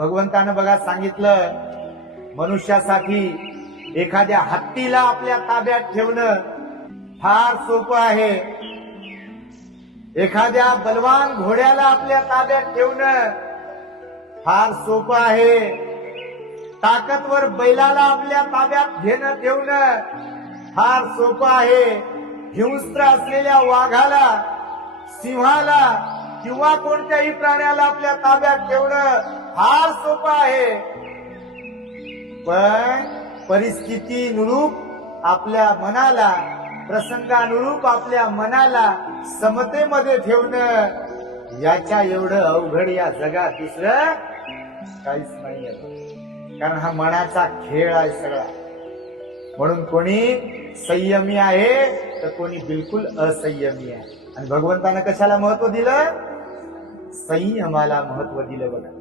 भगवंतानं बघा सांगितलं, मनुष्यासाठी एखाद्या हत्तीला आपल्या ताब्यात ठेवणं फार सोपं आहे. एखाद्या बलवान घोड्याला आपल्या ताब्यात ठेवणं फार सोपं आहे. ताकदवर बैलाला आपल्या ताब्यात ठेवणं फार सोपं आहे. हिंस्त्र असलेल्या वाघाला, सिंहाला किंवा कोणत्याही प्राण्याला आपल्या ताब्यात ठेवणं फार सोपं आहे. पण परिस्थितीनुरूप आपल्या मनाला, प्रसंगानुरूप आपल्या मनाला समतेमध्ये ठेवणं याच्या एवढं अवघड या जगात दुसरं काहीच नाही आहे. कारण हा मनाचा खेळ आहे सगळा. म्हणून कोणी संयमी आहे तर कोणी बिलकुल असंयमी आहे. आणि भगवंतानं कशाला महत्व दिलं? संयमाला महत्व दिलं बघा.